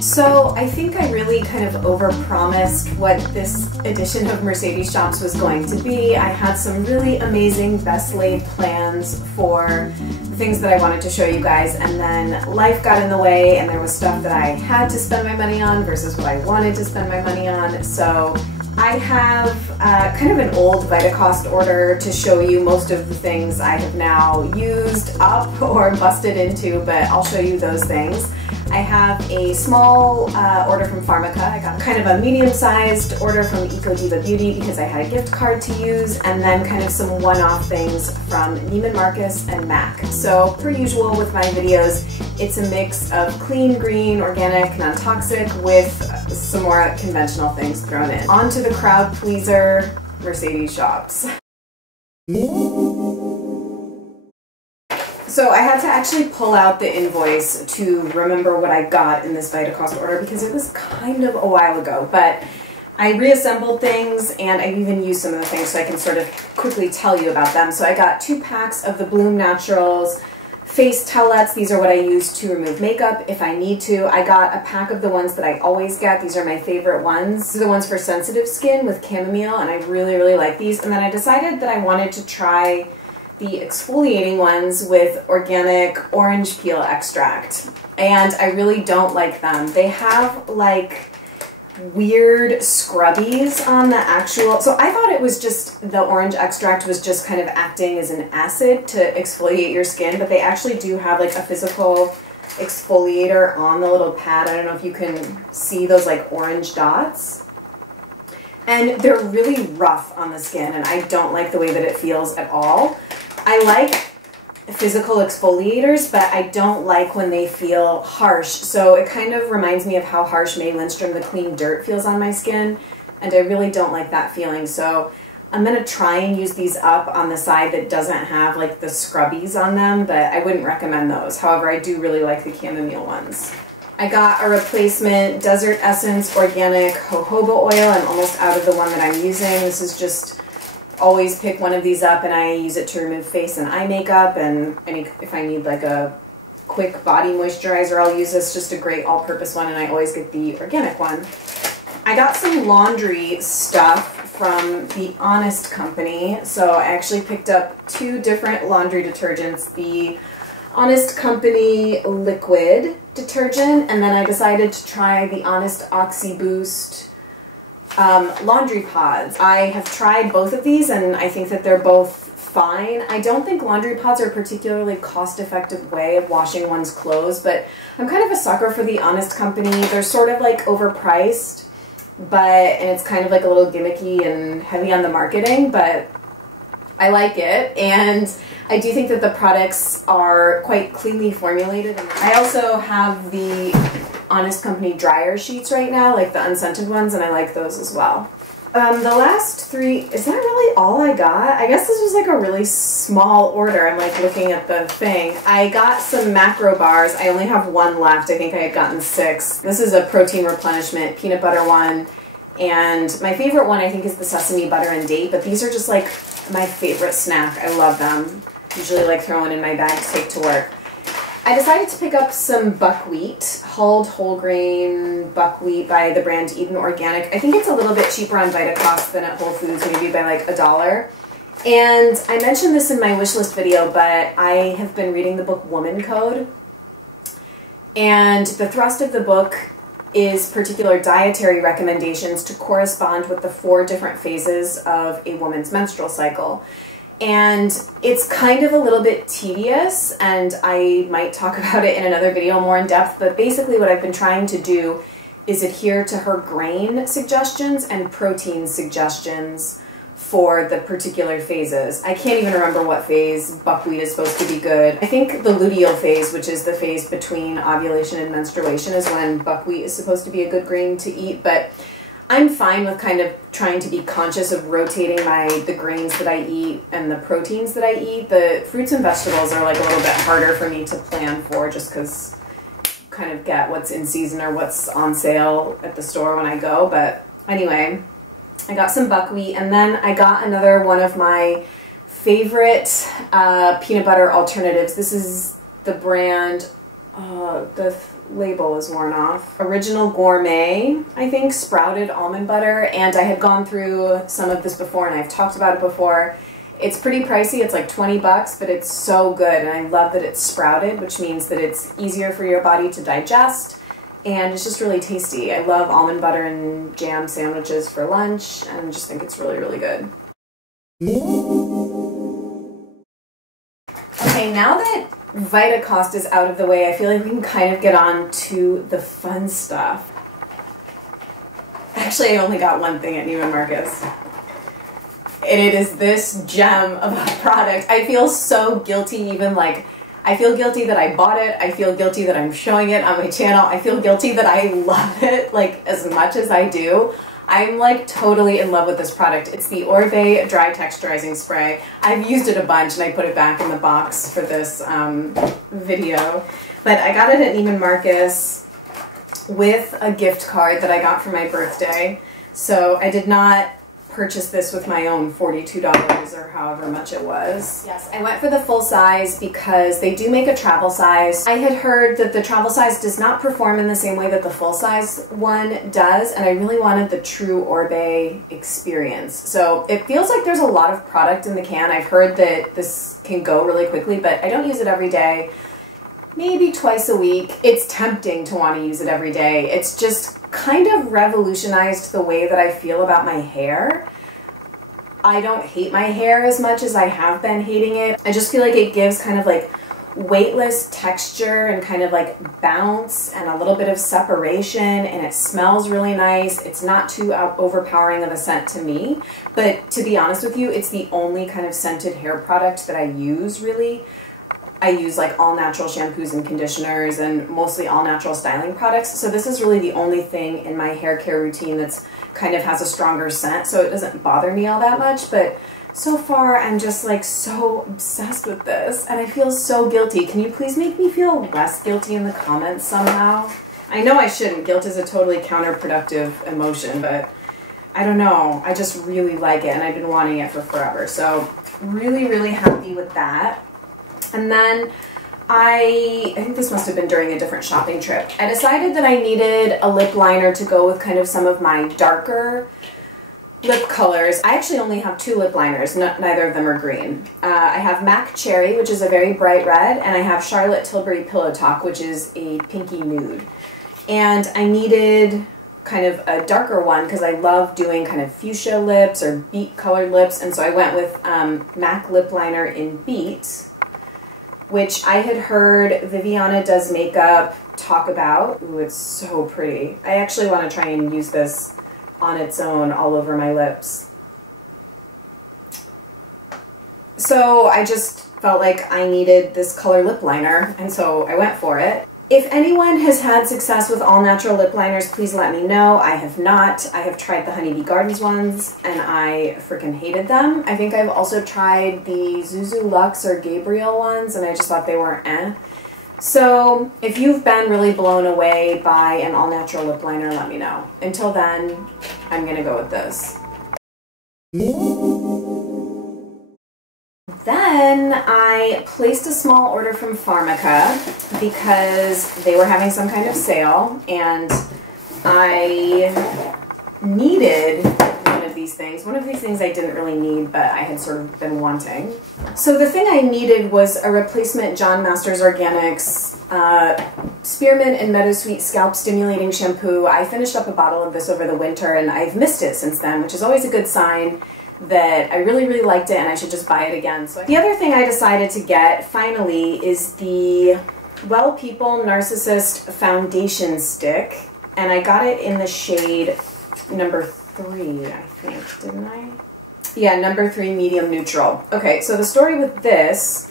So I think I really kind of overpromised what this edition of Mercedes Shops was going to be. I had some really amazing best laid plans for the things that I wanted to show you guys, and then life got in the way and there was stuff that I had to spend my money on versus what I wanted to spend my money on. So I have kind of an old Vitacost order to show you most of the things I have now used up or busted into, but I'll show you those things. I have a small order from Pharmaca. I got kind of a medium-sized order from EcoDiva Beauty because I had a gift card to use, and then kind of some one-off things from Neiman Marcus and MAC. So, per usual with my videos, it's a mix of clean, green, organic, non-toxic with some more conventional things thrown in. On to the crowd pleaser, Mercedes Shops. So I had to actually pull out the invoice to remember what I got in this Vitacost order because it was kind of a while ago, but I reassembled things and I even used some of the things so I can sort of quickly tell you about them. So I got 2 packs of the Blum Naturals face towelettes. These are what I use to remove makeup if I need to. I got a pack of the ones that I always get. These are my favorite ones. These are the ones for sensitive skin with chamomile, and I really, really like these. And then I decided that I wanted to try the exfoliating ones with organic orange peel extract, and I really don't like them. They have like weird scrubbies on the actual, so I thought it was just the orange extract was just kind of acting as an acid to exfoliate your skin, but they actually do have like a physical exfoliator on the little pad. I don't know if you can see those like orange dots. And they're really rough on the skin, and I don't like the way that it feels at all. I like physical exfoliators, but I don't like when they feel harsh. So it kind of reminds me of how harsh May Lindstrom the Clean Dirt feels on my skin, and I really don't like that feeling. So I'm going to try and use these up on the side that doesn't have like the scrubbies on them, but I wouldn't recommend those. However, I do really like the chamomile ones. I got a replacement Desert Essence Organic Jojoba oil. I'm almost out of the one that I'm using. This is just always pick one of these up and I use it to remove face and eye makeup, and if I need like a quick body moisturizer, I'll use this. Just a great all-purpose one, and I always get the organic one. I got some laundry stuff from the Honest Company. So I actually picked up 2 different laundry detergents, the Honest Company liquid detergent, and then I decided to try the Honest Oxy Boost laundry pods. I have tried both of these and I think that they're both fine. I don't think laundry pods are a particularly cost-effective way of washing one's clothes, but I'm kind of a sucker for the Honest Company. They're sort of like overpriced, and it's kind of like a little gimmicky and heavy on the marketing, but I like it, and I do think that the products are quite cleanly formulated. I also have the Honest Company dryer sheets right now, like the unscented ones, and I like those as well. The last 3, is that really all I got? I guess this was like a really small order. I'm like looking at the thing. I got some macro bars. I only have 1 left. I think I had gotten 6. This is a protein replenishment peanut butter one, and my favorite one I think is the sesame butter and date, but these are just like my favorite snack. I love them. Usually like throwing in my bag to take to work. I decided to pick up some buckwheat, hulled whole grain buckwheat by the brand Eden Organic. I think it's a little bit cheaper on Vitacost than at Whole Foods, maybe by like $1. And I mentioned this in my wishlist video, but I have been reading the book Woman Code. And the thrust of the book is particular dietary recommendations to correspond with the 4 different phases of a woman's menstrual cycle. And it's kind of a little bit tedious, and I might talk about it in another video more in depth, but basically what I've been trying to do is adhere to her grain suggestions and protein suggestions for the particular phases. I can't even remember what phase buckwheat is supposed to be good. I think the luteal phase, which is the phase between ovulation and menstruation, is when buckwheat is supposed to be a good grain to eat, but I'm fine with kind of trying to be conscious of rotating the grains that I eat and the proteins that I eat. The fruits and vegetables are like a little bit harder for me to plan for, just because you kind of get what's in season or what's on sale at the store when I go. But anyway, I got some buckwheat, and then I got another one of my favorite peanut butter alternatives. This is the brand the label is worn off. Original Gourmet, I think, sprouted almond butter, and I had gone through some of this before and I've talked about it before. It's pretty pricey, it's like 20 bucks, but it's so good, and I love that it's sprouted, which means that it's easier for your body to digest, and it's just really tasty. I love almond butter and jam sandwiches for lunch, and just think it's really, really good. Okay, now that Vitacost is out of the way, I feel like we can kind of get on to the fun stuff. Actually, I only got one thing at Neiman Marcus. And it is this gem of a product. I feel so guilty, even like, I feel guilty that I bought it. I feel guilty that I'm showing it on my channel. I feel guilty that I love it like as much as I do. I'm like totally in love with this product. It's the Orbe Dry Texturizing Spray. I've used it a bunch and I put it back in the box for this video. But I got it at Neiman Marcus with a gift card that I got for my birthday. So I did not purchase this with my own $42 or however much it was. Yes, I went for the full size because they do make a travel size. I had heard that the travel size does not perform in the same way that the full size one does, and I really wanted the true Orbe experience. So it feels like there's a lot of product in the can. I've heard that this can go really quickly, but I don't use it every day. Maybe twice a week. It's tempting to want to use it every day. It's just kind of revolutionized the way that I feel about my hair. I don't hate my hair as much as I have been hating it. I just feel like it gives kind of like weightless texture and kind of like bounce and a little bit of separation, and it smells really nice. It's not too overpowering of a scent to me, but to be honest with you, it's the only kind of scented hair product that I use really. I use like all natural shampoos and conditioners and mostly all natural styling products. So this is really the only thing in my hair care routine that's kind of has a stronger scent, so it doesn't bother me all that much. But so far I'm just like so obsessed with this and I feel so guilty. Can you please make me feel less guilty in the comments somehow? I know I shouldn't. Guilt is a totally counterproductive emotion, but I don't know. I just really like it and I've been wanting it for forever. So really, really happy with that. And then I think this must have been during a different shopping trip. I decided that I needed a lip liner to go with kind of some of my darker lip colors. I actually only have two lip liners, neither of them are green. I have Mac Cherry, which is a very bright red, and I have Charlotte Tilbury Pillow Talk, which is a pinky nude. And I needed kind of a darker one because I love doing kind of fuchsia lips or beet colored lips, and so I went with MAC lip liner in Beet, which I had heard Viviana Does Makeup talk about. Ooh, it's so pretty. I actually want to try and use this on its own all over my lips. So I just felt like I needed this color lip liner, and so I went for it. If anyone has had success with all natural lip liners, please let me know. I have not. I have tried the Honeybee Gardens ones and I freaking hated them. I think I've also tried the Zuzu Luxe or Gabriel ones and I just thought they were eh. So if you've been really blown away by an all natural lip liner, let me know. Until then, I'm gonna go with this. Then I placed a small order from Pharmaca because they were having some kind of sale and I needed one of these things. One of these things I didn't really need, but I had sort of been wanting. So the thing I needed was a replacement John Masters Organics Spearmint and Meadowsweet Scalp Stimulating Shampoo. I finished up a bottle of this over the winter and I've missed it since then, which is always a good sign that I really, really liked it and I should just buy it again. So the other thing I decided to get finally is the Well People Narcissist Foundation Stick, and I got it in the shade number 3, I think, didn't I? Yeah, number 3, medium neutral. Okay, so the story with this,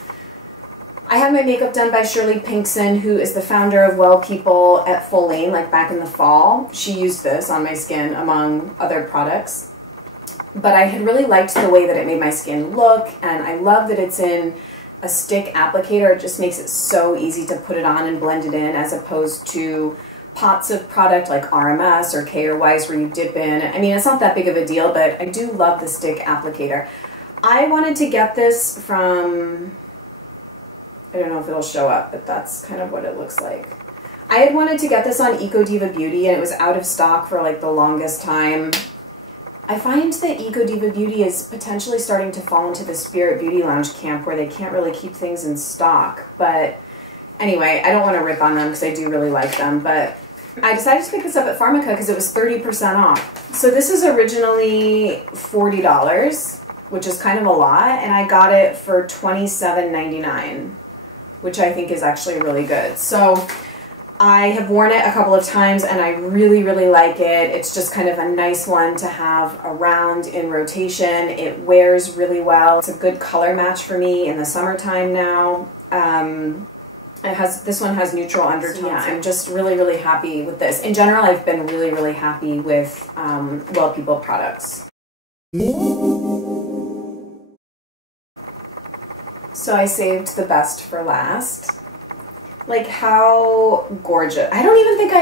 I had my makeup done by Shirley Pinkson, who is the founder of Well People at Full Lane, like back in the fall. She used this on my skin among other products. But I had really liked the way that it made my skin look, and I love that it's in a stick applicator. It just makes it so easy to put it on and blend it in as opposed to pots of product like RMS or K or Wise where you dip in. I mean, it's not that big of a deal, but I do love the stick applicator. I wanted to get this from I don't know if it'll show up, but that's kind of what it looks like. I had wanted to get this on EcoDiva Beauty, and it was out of stock for like the longest time. I find that EcoDiva Beauty is potentially starting to fall into the Spirit Beauty Lounge camp where they can't really keep things in stock. But anyway, I don't want to rip on them because I do really like them. But I decided to pick this up at Pharmaca because it was 30% off. So this is originally $40, which is kind of a lot, and I got it for $27.99, which I think is actually really good. So I have worn it a couple of times and I really, really like it. It's just kind of a nice one to have around in rotation. It wears really well. It's a good color match for me in the summertime now. This one has neutral undertones. So yeah, I'm just really, really happy with this. In general, I've been really, really happy with Well People products. So I saved the best for last. Like, how gorgeous. I don't even think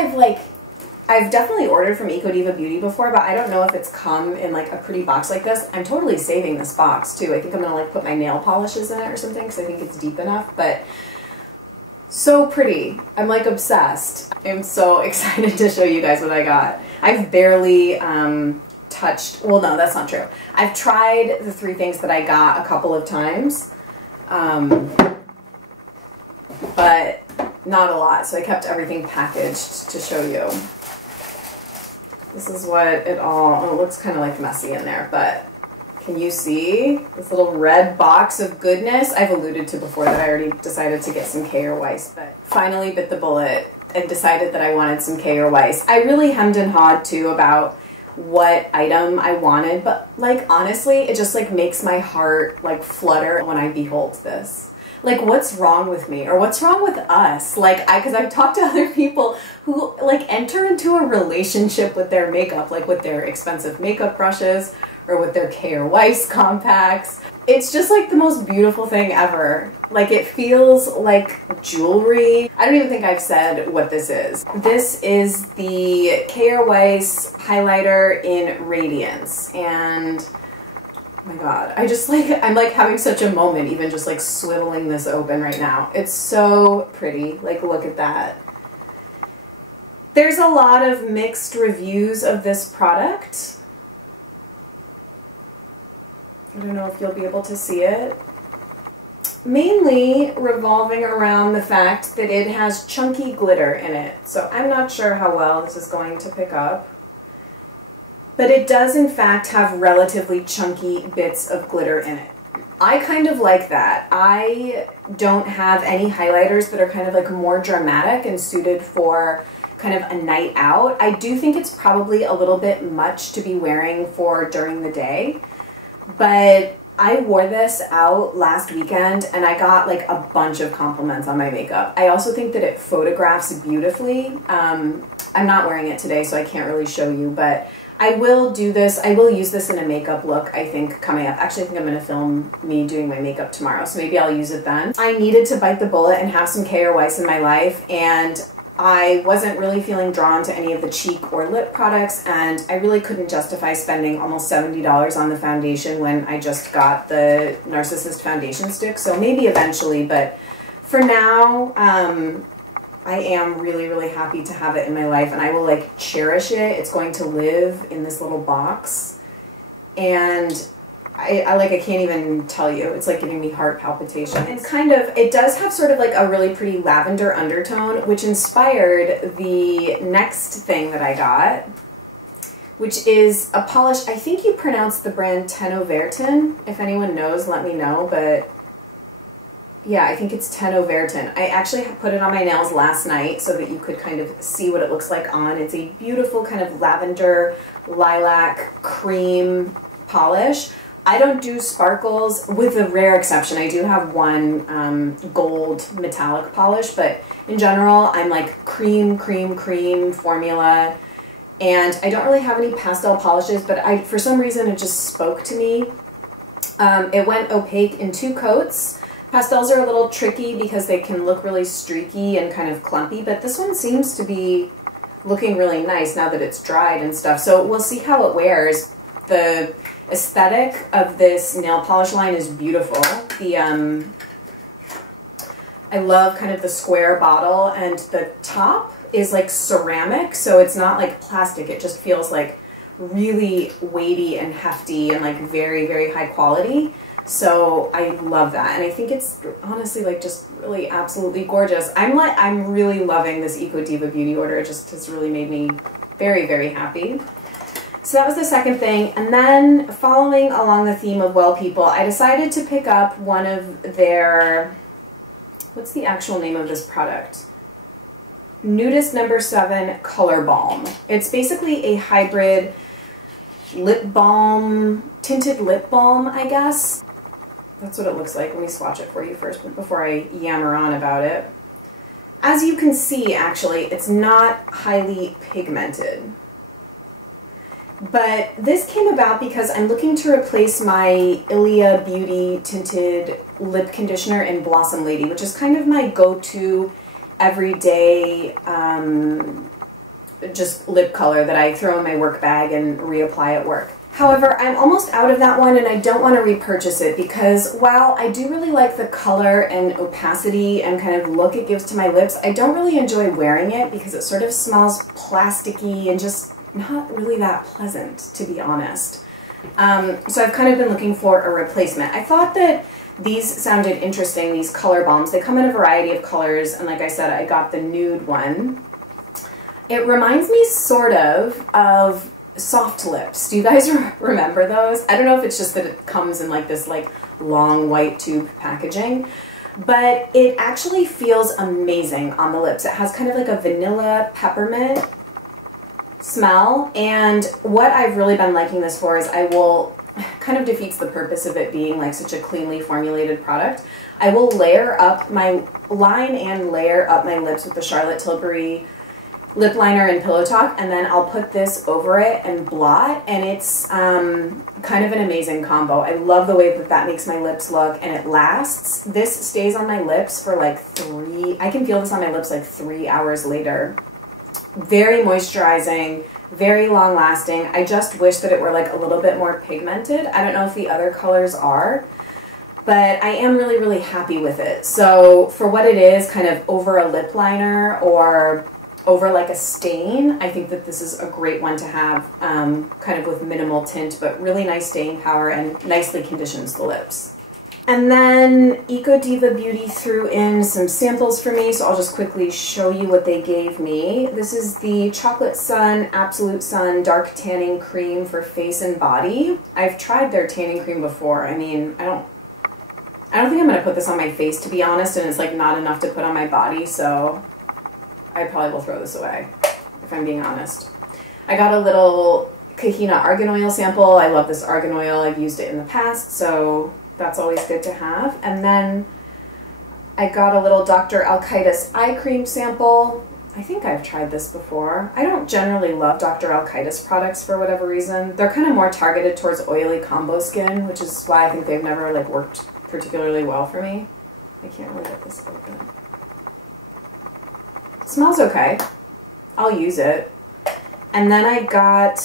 I've definitely ordered from EcoDiva Beauty before, but I don't know if it's come in like a pretty box like this. I'm totally saving this box too. I think I'm gonna like put my nail polishes in it or something because I think it's deep enough, but so pretty. I'm like obsessed. I'm so excited to show you guys what I got. I've barely touched, well no, that's not true. I've tried the 3 things that I got a couple of times, but not a lot, so I kept everything packaged to show you. This is what it all, oh, it looks kind of like messy in there, but can you see this little red box of goodness? I've alluded to before that I already decided to get some K or Weiss, but finally bit the bullet and decided that I wanted some K or Weiss. I really hemmed and hawed too about what item I wanted, but like honestly, it just like makes my heart like flutter when I behold this. Like, what's wrong with me? Or what's wrong with us? Like, because I've talked to other people who, like, enter into a relationship with their makeup, like with their expensive makeup brushes or with their K or Weiss compacts. It's just, like, the most beautiful thing ever. Like, it feels like jewelry. I don't even think I've said what this is. This is the K or Weiss highlighter in Radiance. And oh my god, I just like, I'm like having such a moment even just like swiveling this open right now. It's so pretty. Like, look at that. There's a lot of mixed reviews of this product. I don't know if you'll be able to see it. Mainly revolving around the fact that it has chunky glitter in it. So I'm not sure how well this is going to pick up. But it does in fact have relatively chunky bits of glitter in it. I kind of like that. I don't have any highlighters that are kind of like more dramatic and suited for kind of a night out. I do think it's probably a little bit much to be wearing for during the day, but I wore this out last weekend and I got like a bunch of compliments on my makeup. I also think that it photographs beautifully. I'm not wearing it today, so I can't really show you, but I will do this. I will use this in a makeup look, I think, coming up. Actually, I think I'm going to film me doing my makeup tomorrow, so maybe I'll use it then. I needed to bite the bullet and have some K or Weiss in my life, and I wasn't really feeling drawn to any of the cheek or lip products, and I really couldn't justify spending almost $70 on the foundation when I just got the Narcissist foundation stick, so maybe eventually, but for now, I am really, really happy to have it in my life, and I will like cherish it. It's going to live in this little box, and I can't even tell you. It's like giving me heart palpitations. And kind of, it does have sort of like a really pretty lavender undertone, which inspired the next thing that I got, which is a polish. I think you pronounce the brand Tenoverten. If anyone knows, let me know, but yeah, I think it's Tenoverten. I actually put it on my nails last night so that you could kind of see what it looks like on. It's a beautiful kind of lavender, lilac, cream polish. I don't do sparkles, with a rare exception. I do have one gold metallic polish, but in general, I'm like cream, cream, cream formula. And I don't really have any pastel polishes, but for some reason, it just spoke to me. It went opaque in 2 coats. Pastels are a little tricky because they can look really streaky and kind of clumpy, but this one seems to be looking really nice now that it's dried and stuff. So we'll see how it wears. The aesthetic of this nail polish line is beautiful. I love kind of the square bottle, and the top is like ceramic, so it's not like plastic. It just feels like really weighty and hefty and like very, very high quality. So I love that, and I think it's honestly like just really absolutely gorgeous. I'm really loving this EcoDiva beauty order. It just has really made me very, very happy. So that was the second thing, and then following along the theme of well people, I decided to pick up one of their, what's the actual name of this product? Nudist No. 7 Color Balm. It's basically a hybrid lip balm, tinted lip balm, I guess. That's what it looks like. Let me swatch it for you first before I yammer on about it. As you can see, actually, it's not highly pigmented. But this came about because I'm looking to replace my Ilia Beauty tinted lip conditioner in Blossom Lady, which is kind of my go-to everyday just lip color that I throw in my work bag and reapply at work. However, I'm almost out of that one, and I don't want to repurchase it because while I do really like the color and opacity and kind of look it gives to my lips, I don't really enjoy wearing it because it sort of smells plasticky and just not really that pleasant, to be honest. So I've kind of been looking for a replacement. I thought that these sounded interesting, these color balms. They come in a variety of colors, and like I said, I got the nude one. It reminds me sort of soft lips. Do you guys remember those? I don't know if it's just that it comes in like this like long white tube packaging, but it actually feels amazing on the lips. It has kind of like a vanilla peppermint smell, and what I've really been liking this for is kind of defeats the purpose of it being like such a cleanly formulated product. I will layer up my line and layer up my lips with the Charlotte Tilbury lip liner and Pillow Talk, and then I'll put this over it and blot, and it's kind of an amazing combo. I love the way that that makes my lips look, and it lasts. This stays on my lips for like I can feel this on my lips like 3 hours later. Very moisturizing, very long lasting. I just wish that it were like a little bit more pigmented. I don't know if the other colors are, but I am really, really happy with it. So for what it is, kind of over a lip liner or over like a stain, I think that this is a great one to have, kind of with minimal tint, but really nice staying power and nicely conditions the lips. And then EcoDiva Beauty threw in some samples for me, so I'll just quickly show you what they gave me. This is the Chocolate Sun Absolute Sun Dark Tanning Cream for face and body. I've tried their tanning cream before. I mean, I don't think I'm going to put this on my face, to be honest, and it's like not enough to put on my body, so I probably will throw this away, if I'm being honest. I got a little Kahina Argan Oil sample. I love this argan oil. I've used it in the past, so that's always good to have. And then I got a little Dr. Alkaitis eye cream sample. I think I've tried this before. I don't generally love Dr. Alkaitis products for whatever reason. They're kind of more targeted towards oily combo skin, which is why I think they've never like worked particularly well for me. I can't really get this open. It smells okay. I'll use it. And then I got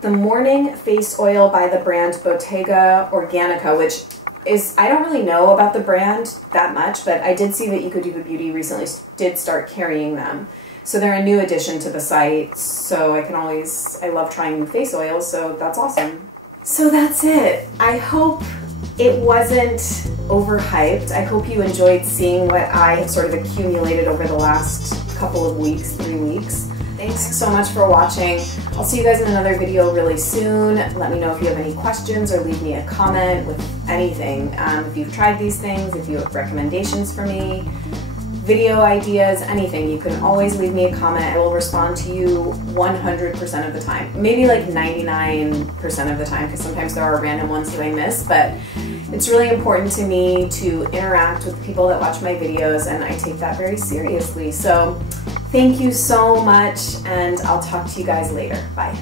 the Morning Face Oil by the brand Bottega Organica, which is, I don't really know about the brand that much, but I did see that EcoDiva Beauty recently did start carrying them. So they're a new addition to the site, so I love trying new face oils, so that's awesome. So that's it. I hope it wasn't overhyped. I hope you enjoyed seeing what I have sort of accumulated over the last couple of weeks, 3 weeks. Thanks so much for watching. I'll see you guys in another video really soon. Let me know if you have any questions or leave me a comment with anything. If you've tried these things, if you have recommendations for me, video ideas, anything, you can always leave me a comment. I will respond to you 100% of the time. Maybe like 99% of the time, because sometimes there are random ones that I miss, but it's really important to me to interact with people that watch my videos, and I take that very seriously. So thank you so much, and I'll talk to you guys later. Bye.